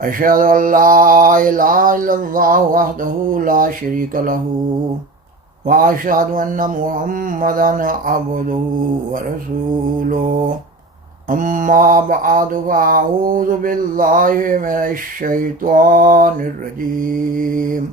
أشهد أن لا إله إلا الله وحده لا شريك له وأشهد أن محمدا عبده ورسوله أما بعد فأعوذ بالله من الشيطان الرجيم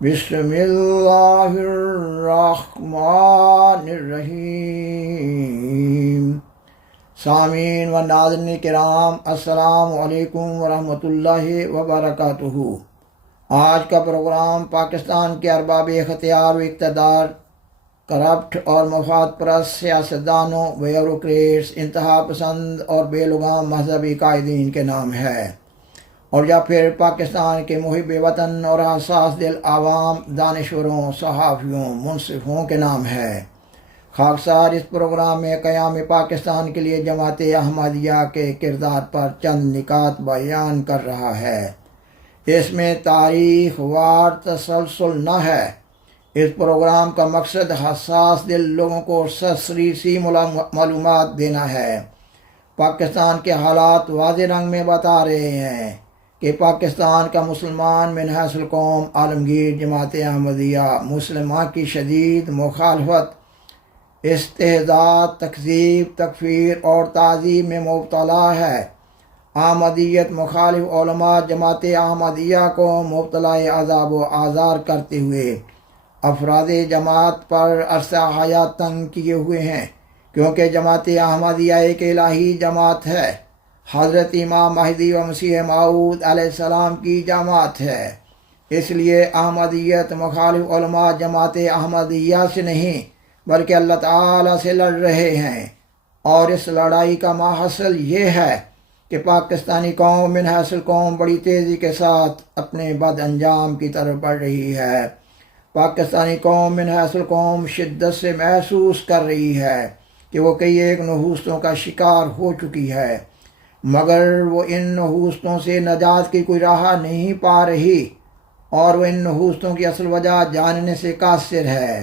بسم الله الرحمن الرحیم۔ سامعین و ناظرین کرام، السلام علیکم ورحمۃ اللہ وبرکاتہ۔ آج کا پروگرام پاکستان کے ارباب اختیار و اقتدار، کرپٹ اور مفاد پرست سیاستدانوں، بیوروکریٹس، انتہا پسند اور بے لگام مذہبی قائدین کے نام ہے، اور یا پھر پاکستان کے محب وطن اور حساس دل عوام، دانشوروں، صحافیوں، منصفوں کے نام ہے۔ خاکسار اس پروگرام میں قیام پاکستان کے لیے جماعت احمدیہ کے کردار پر چند نکات بیان کر رہا ہے۔ اس میں تاریخ وار تسلسل نہ ہے۔ اس پروگرام کا مقصد حساس دل لوگوں کو سرسری سی معلومات دینا ہے۔ پاکستان کے حالات واضح رنگ میں بتا رہے ہیں کہ پاکستان کا مسلمان من حیث القوم عالمگیر جماعت احمدیہ مسلمہ کی شدید مخالفت، استہزاء، تکذیب، تکفیر اور تعظیم میں مبتلا ہے۔ احمدیت مخالف علماء جماعت احمدیہ کو مبتلا عذاب و آزار کرتے ہوئے افراد جماعت پر عرصہ حیات تنگ کیے ہوئے ہیں، کیونکہ جماعت احمدیہ ایک الہی جماعت ہے، حضرت امام مہدی و مسیح موعود علیہ السلام کی جماعت ہے۔ اس لیے احمدیت مخالف علماء جماعت احمدیہ سے نہیں بلکہ اللہ تعالیٰ سے لڑ رہے ہیں، اور اس لڑائی کا ماحصل یہ ہے کہ پاکستانی قوم من حیث القوم بڑی تیزی کے ساتھ اپنے بد انجام کی طرف بڑھ رہی ہے۔ پاکستانی قوم من حیث القوم شدت سے محسوس کر رہی ہے کہ وہ کئی ایک نحوستوں کا شکار ہو چکی ہے، مگر وہ ان نحوستوں سے نجات کی کوئی راہ نہیں پا رہی، اور وہ ان نحوستوں کی اصل وجہ جاننے سے قاصر ہے،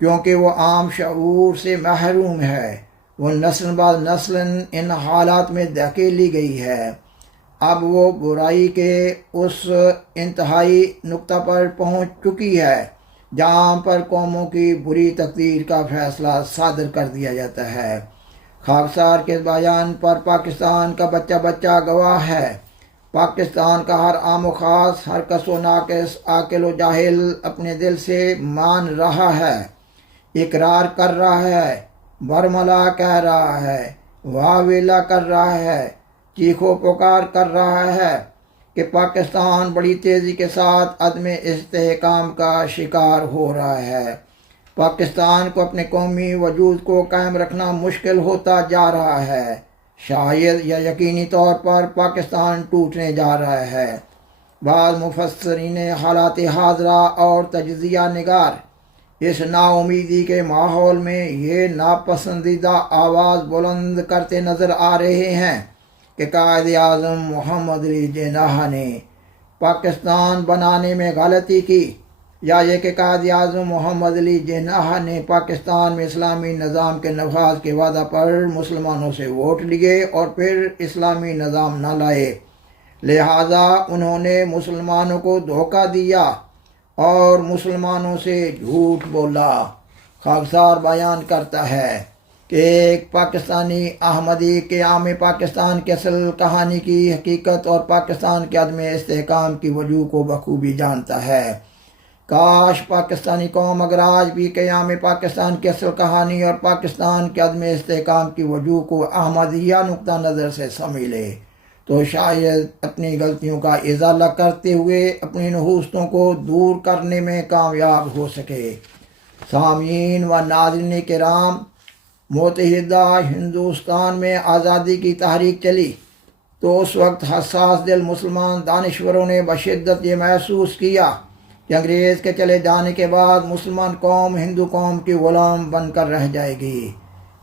کیونکہ وہ عام شعور سے محروم ہے۔ وہ نسل بعد نسل ان حالات میں دھکیلی گئی ہے۔ اب وہ برائی کے اس انتہائی نقطہ پر پہنچ چکی ہے جہاں پر قوموں کی بری تقدیر کا فیصلہ صادر کر دیا جاتا ہے۔ خاکسار کے بیان پر پاکستان کا بچہ بچہ گواہ ہے۔ پاکستان کا ہر عام و خاص، ہر کس و ناقص، عاقل و جاہل اپنے دل سے مان رہا ہے، اقرار کر رہا ہے، برملا کہہ رہا ہے، واہ ویلا کر رہا ہے، چیخو پکار کر رہا ہے کہ پاکستان بڑی تیزی کے ساتھ عدم استحکام کا شکار ہو رہا ہے۔ پاکستان کو اپنے قومی وجود کو قائم رکھنا مشکل ہوتا جا رہا ہے۔ شاید یا یقینی طور پر پاکستان ٹوٹنے جا رہا ہے۔ بعض مفسرین حالات حاضرہ اور تجزیہ نگار اس نا امیدی کے ماحول میں یہ ناپسندیدہ آواز بلند کرتے نظر آ رہے ہیں کہ قائد اعظم محمد علی جناح نے پاکستان بنانے میں غلطی کی، یا یہ کہ قائد اعظم محمد علی جناح نے پاکستان میں اسلامی نظام کے نفاذ کے وعدہ پر مسلمانوں سے ووٹ لیے اور پھر اسلامی نظام نہ لائے، لہذا انہوں نے مسلمانوں کو دھوکہ دیا اور مسلمانوں سے جھوٹ بولا۔ خاکسار بیان کرتا ہے کہ ایک پاکستانی احمدی قیام پاکستان کی اصل کہانی کی حقیقت اور پاکستان کے عدم استحکام کی وجوہ کو بخوبی جانتا ہے۔ کاش پاکستانی قوم اگر آج بھی قیام پاکستان کی اصل کہانی اور پاکستان کے عدم استحکام کی وجوہ کو احمدیہ نقطہ نظر سے سمجھ لے تو شاید اپنی غلطیوں کا ازالہ کرتے ہوئے اپنی نحوستوں کو دور کرنے میں کامیاب ہو سکے۔ سامعین و ناظرین کرام، متحدہ ہندوستان میں آزادی کی تحریک چلی تو اس وقت حساس دل مسلمان دانشوروں نے بشدت یہ محسوس کیا کہ انگریز کے چلے جانے کے بعد مسلمان قوم ہندو قوم کی غلام بن کر رہ جائے گی۔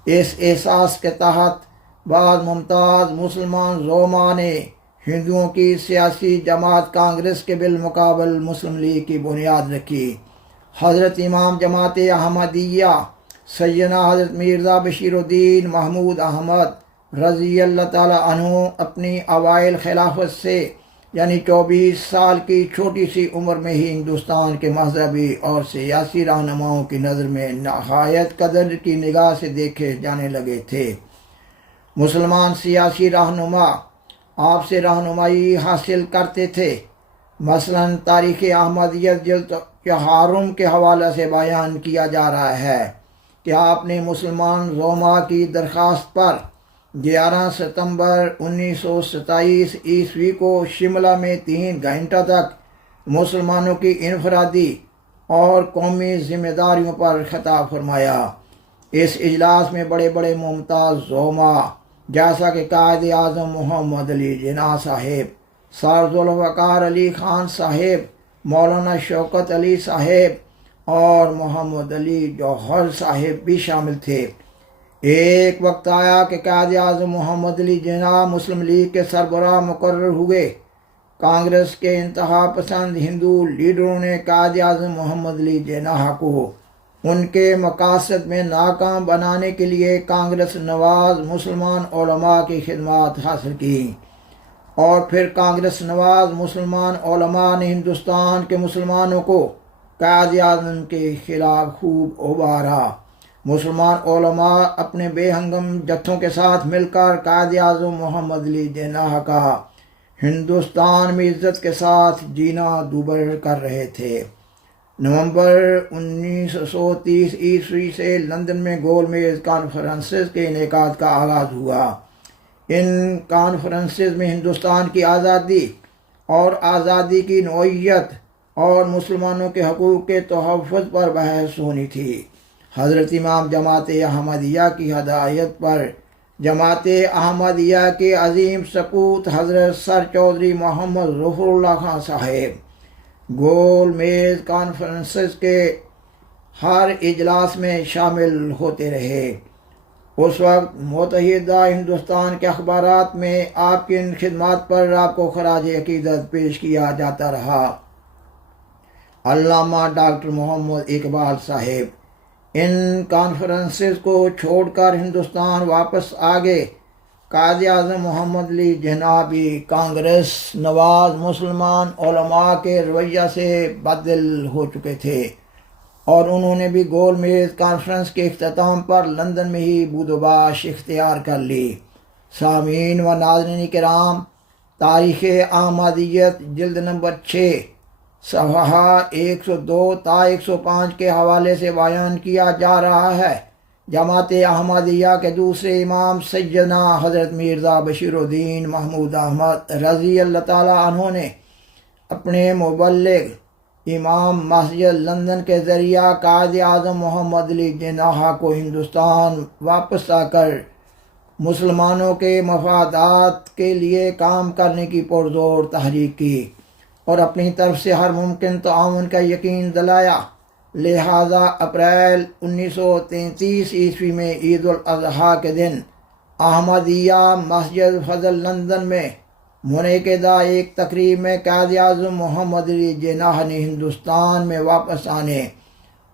اس احساس کے تحت بعض ممتاز مسلمان زعماء نے ہندوؤں کی سیاسی جماعت کانگریس کے بالمقابل مسلم لیگ کی بنیاد رکھی۔ حضرت امام جماعت احمدیہ سیدنا حضرت مرزا بشیر الدین محمود احمد رضی اللہ تعالی عنہ اپنی اوائل خلافت سے یعنی 24 سال کی چھوٹی سی عمر میں ہی ہندوستان کے مذہبی اور سیاسی رہنماؤں کی نظر میں نہایت قدر کی نگاہ سے دیکھے جانے لگے تھے۔ مسلمان سیاسی رہنما آپ سے رہنمائی حاصل کرتے تھے۔ مثلاً تاریخ احمدیت جلد چہارم کے حوالے سے بیان کیا جا رہا ہے کہ آپ نے مسلمان زعماء کی درخواست پر 11 ستمبر 1927 عیسوی کو شملہ میں 3 گھنٹہ تک مسلمانوں کی انفرادی اور قومی ذمہ داریوں پر خطاب فرمایا۔ اس اجلاس میں بڑے بڑے ممتاز زعماء جیسا کہ قائد اعظم محمد علی جناح صاحب، سر ذوالفقار علی خان صاحب، مولانا شوکت علی صاحب اور محمد علی جوہر صاحب بھی شامل تھے۔ ایک وقت آیا کہ قائد اعظم محمد علی جناح مسلم لیگ کے سربراہ مقرر ہوئے۔ کانگریس کے انتہا پسند ہندو لیڈروں نے قائد اعظم محمد علی جناح کو ان کے مقاصد میں ناکام بنانے کے لیے کانگریس نواز مسلمان علماء کی خدمات حاصل کی، اور پھر کانگریس نواز مسلمان علماء نے ہندوستان کے مسلمانوں کو قائد اعظم کے خلاف خوب ابھارا۔ مسلمان علماء اپنے بے ہنگم جتھوں کے ساتھ مل کر قائد اعظم محمد علی جناح کا ہندوستان میں عزت کے ساتھ جینا دوبر کر رہے تھے۔ نومبر 1930 عیسوی سے لندن میں گول میز کانفرنسز کے انعقاد کا آغاز ہوا۔ ان کانفرنسز میں ہندوستان کی آزادی اور آزادی کی نوعیت اور مسلمانوں کے حقوق کے تحفظ پر بحث ہونی تھی۔ حضرت امام جماعت احمدیہ کی ہدایت پر جماعت احمدیہ کے عظیم سپوت حضرت سر چودھری محمد ظفر اللہ خان صاحب گول میز کانفرنسز کے ہر اجلاس میں شامل ہوتے رہے۔ اس وقت متحدہ ہندوستان کے اخبارات میں آپ کی ان خدمات پر آپ کو خراج عقیدت پیش کیا جاتا رہا۔ علامہ ڈاکٹر محمد اقبال صاحب ان کانفرنسز کو چھوڑ کر ہندوستان واپس آگے۔ قائد اعظم محمد علی جناح بھی کانگریس نواز مسلمان علماء کے رویہ سے بدل ہو چکے تھے، اور انہوں نے بھی گول میز کانفرنس کے اختتام پر لندن میں ہی بود و باش اختیار کر لی۔ سامعین و ناظرین کرام، تاریخ احمدیت جلد نمبر 6 صفحہ 102 تا 105 کے حوالے سے بیان کیا جا رہا ہے۔ جماعت احمدیہ کے دوسرے امام سیدنا حضرت مرزا بشیر الدین محمود احمد رضی اللہ تعالیٰ عنہ نے اپنے مبلغ امام مسجد لندن کے ذریعہ قائد اعظم محمد علی جناح کو ہندوستان واپس آ کر مسلمانوں کے مفادات کے لیے کام کرنے کی پرزور تحریک کی اور اپنی طرف سے ہر ممکن تعاون کا یقین دلایا۔ لہذا اپریل 1933 عیسوی میں عید الاضحیٰ کے دن احمدیہ مسجد فضل لندن میں منعقدہ ایک تقریب میں قائد اعظم محمد علی جناح نے ہندوستان میں واپس آنے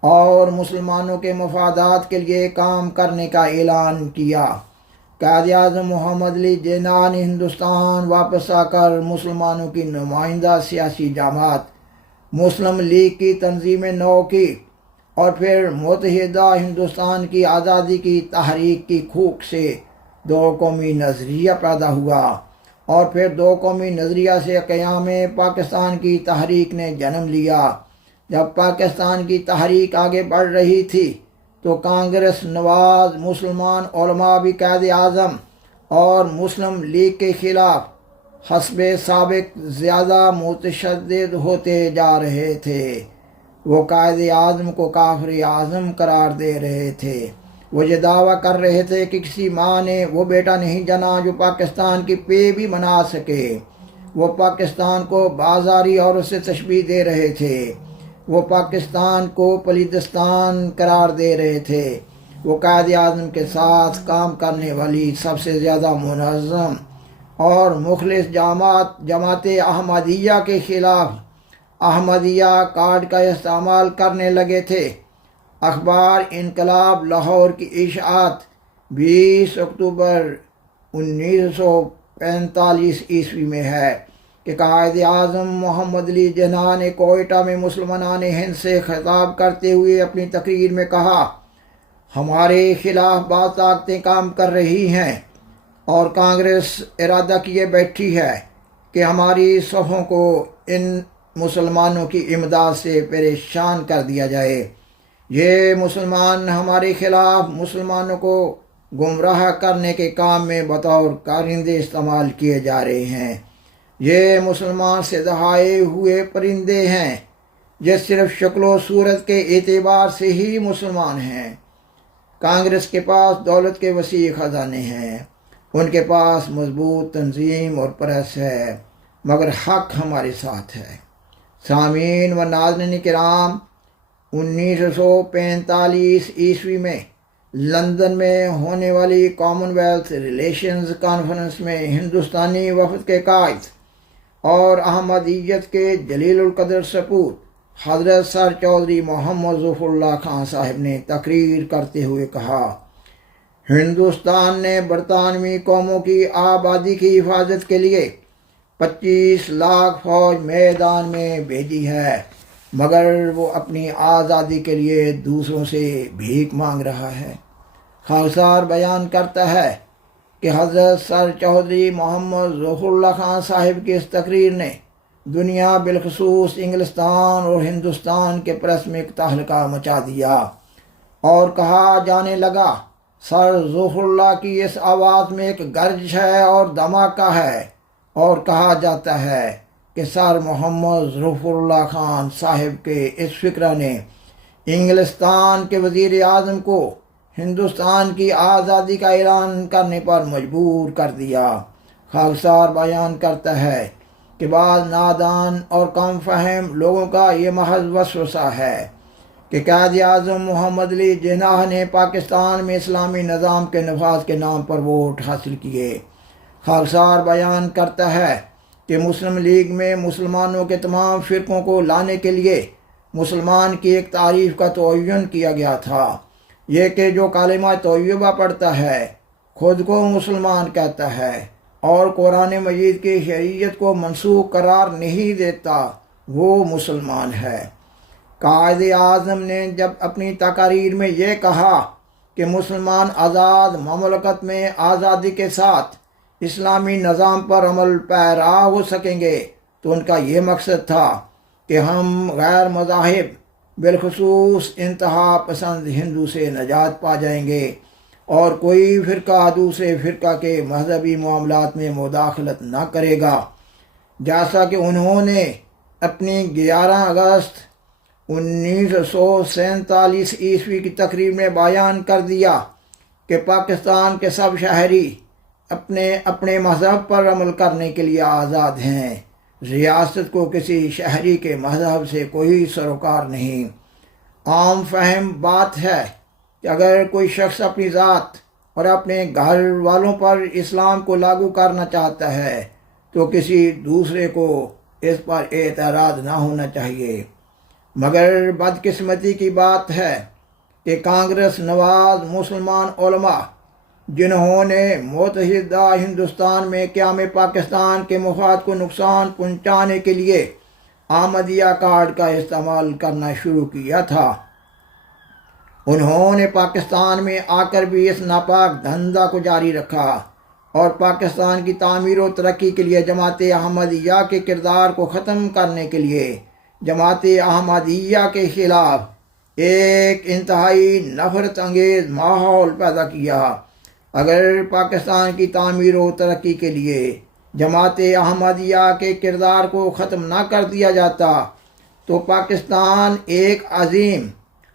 اور مسلمانوں کے مفادات کے لیے کام کرنے کا اعلان کیا۔ قائد اعظم محمد علی جناح نے ہندوستان واپس آ کر مسلمانوں کی نمائندہ سیاسی جماعت مسلم لیگ کی تنظیم نو کی، اور پھر متحدہ ہندوستان کی آزادی کی تحریک کی کھوک سے دو قومی نظریہ پیدا ہوا، اور پھر دو قومی نظریہ سے قیام پاکستان کی تحریک نے جنم لیا۔ جب پاکستان کی تحریک آگے بڑھ رہی تھی تو کانگریس نواز مسلمان علماء بھی قائد اعظم اور مسلم لیگ کے خلاف حسب سابق زیادہ متشدد ہوتے جا رہے تھے۔ وہ قائد اعظم کو کافر اعظم قرار دے رہے تھے۔ وہ یہ دعویٰ کر رہے تھے کہ کسی ماں نے وہ بیٹا نہیں جنا جو پاکستان کی پے بھی بنا سکے۔ وہ پاکستان کو بازاری اور اسے تشبیہ دے رہے تھے۔ وہ پاکستان کو پلیدستان قرار دے رہے تھے۔ وہ قائد اعظم کے ساتھ کام کرنے والی سب سے زیادہ منظم اور مخلص جماعت احمدیہ کے خلاف احمدیہ کارڈ کا استعمال کرنے لگے تھے۔ اخبار انقلاب لاہور کی اشاعت 20 اکتوبر 1945 عیسوی میں ہے کہ قائد اعظم محمد علی جناح نے کوئٹہ میں مسلمان ہند سے خطاب کرتے ہوئے اپنی تقریر میں کہا، ہمارے خلاف بعض طاقتیں کام کر رہی ہیں اور کانگریس ارادہ کیے بیٹھی ہے کہ ہماری صفوں کو ان مسلمانوں کی امداد سے پریشان کر دیا جائے۔ یہ مسلمان ہمارے خلاف مسلمانوں کو گمراہ کرنے کے کام میں بطور کارندے استعمال کیے جا رہے ہیں۔ یہ مسلمان سے دہائے ہوئے پرندے ہیں، جو صرف شکل و صورت کے اعتبار سے ہی مسلمان ہیں۔ کانگریس کے پاس دولت کے وسیع خزانے ہیں، ان کے پاس مضبوط تنظیم اور پریس ہے، مگر حق ہمارے ساتھ ہے۔ سامعین و ناظرین کرام، 1945 عیسوی میں لندن میں ہونے والی کامن ویلتھ ریلیشنز کانفرنس میں ہندوستانی وفد کے قائد اور احمدیت کے جلیل القدر سپوت حضرت سر چودھری محمد ظفر اللہ خان صاحب نے تقریر کرتے ہوئے کہا، ہندوستان نے برطانوی قوموں کی آبادی کی حفاظت کے لیے 25 لاکھ فوج میدان میں بھیجی ہے، مگر وہ اپنی آزادی کے لیے دوسروں سے بھیک مانگ رہا ہے۔ خاکسار بیان کرتا ہے کہ حضرت سر چودھری محمد ظفر اللہ خان صاحب کی اس تقریر نے دنیا بالخصوص انگلستان اور ہندوستان کے پریس میں ایک تہلکہ مچا دیا، اور کہا جانے لگا سر ظفر اللہ کی اس آواز میں ایک گرج ہے اور دھماکہ ہے، اور کہا جاتا ہے کہ سر محمد ظفر اللہ خان صاحب کے اس فکرہ نے انگلستان کے وزیر اعظم کو ہندوستان کی آزادی کا اعلان کرنے پر مجبور کر دیا۔ خاکسار بیان کرتا ہے کہ بعض نادان اور کم فہم لوگوں کا یہ محض وسوسہ ہے کہ قائد اعظم محمد علی جناح نے پاکستان میں اسلامی نظام کے نفاذ کے نام پر ووٹ حاصل کیے۔ خاکسار بیان کرتا ہے کہ مسلم لیگ میں مسلمانوں کے تمام فرقوں کو لانے کے لیے مسلمان کی ایک تعریف کا تعین کیا گیا تھا، یہ کہ جو کلمہ طیبہ پڑھتا ہے خود کو مسلمان کہتا ہے اور قرآن مجید کی شریعت کو منسوخ قرار نہیں دیتا، وہ مسلمان ہے۔ قائد اعظم نے جب اپنی تقاریر میں یہ کہا کہ مسلمان آزاد مملکت میں آزادی کے ساتھ اسلامی نظام پر عمل پیرا ہو سکیں گے، تو ان کا یہ مقصد تھا کہ ہم غیر مذاہب بالخصوص انتہا پسند ہندو سے نجات پا جائیں گے اور کوئی فرقہ دوسرے فرقہ کے مذہبی معاملات میں مداخلت نہ کرے گا، جیسا کہ انہوں نے اپنی 11 اگست 1947 عیسوی کی تقریر میں بیان کر دیا کہ پاکستان کے سب شہری اپنے اپنے مذہب پر عمل کرنے کے لیے آزاد ہیں، ریاست کو کسی شہری کے مذہب سے کوئی سروکار نہیں۔ عام فہم بات ہے کہ اگر کوئی شخص اپنی ذات اور اپنے گھر والوں پر اسلام کو لاگو کرنا چاہتا ہے تو کسی دوسرے کو اس پر اعتراض نہ ہونا چاہیے، مگر بدقسمتی کی بات ہے کہ کانگریس نواز مسلمان علماء جنہوں نے متحدہ ہندوستان میں قیام پاکستان کے مفاد کو نقصان پہنچانے کے لیے احمدیہ کارڈ کا استعمال کرنا شروع کیا تھا، انہوں نے پاکستان میں آ کر بھی اس ناپاک دھندا کو جاری رکھا اور پاکستان کی تعمیر و ترقی کے لیے جماعت احمدیہ کے کردار کو ختم کرنے کے لیے جماعت احمدیہ کے خلاف ایک انتہائی نفرت انگیز ماحول پیدا کیا۔ اگر پاکستان کی تعمیر و ترقی کے لیے جماعت احمدیہ کے کردار کو ختم نہ کر دیا جاتا تو پاکستان ایک عظیم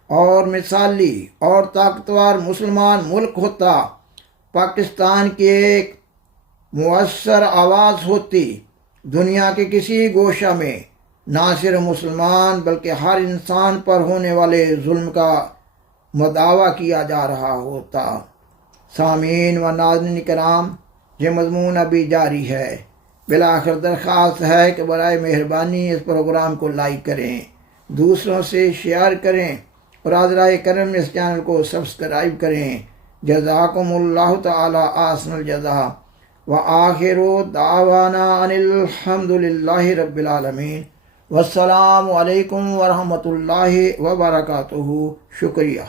اور مثالی اور طاقتور مسلمان ملک ہوتا، پاکستان کی ایک مؤثر آواز ہوتی، دنیا کے کسی گوشہ میں نہ صرف مسلمان بلکہ ہر انسان پر ہونے والے ظلم کا مداوع کیا جا رہا ہوتا۔ سامعین و ناظرین کرام، یہ مضمون ابھی جاری ہے۔ بالآخر درخواست ہے کہ برائے مہربانی اس پروگرام کو لائک کریں، دوسروں سے شیئر کریں اور حضرائے کرم اس چینل کو سبسکرائب کریں۔ جزاکم اللہ تعالی احسن الجزا۔ وآخر دعوانا ان الحمد للہ رب العالمین۔ والسلام علیکم ورحمۃ اللہ وبرکاتہ۔ شکریہ۔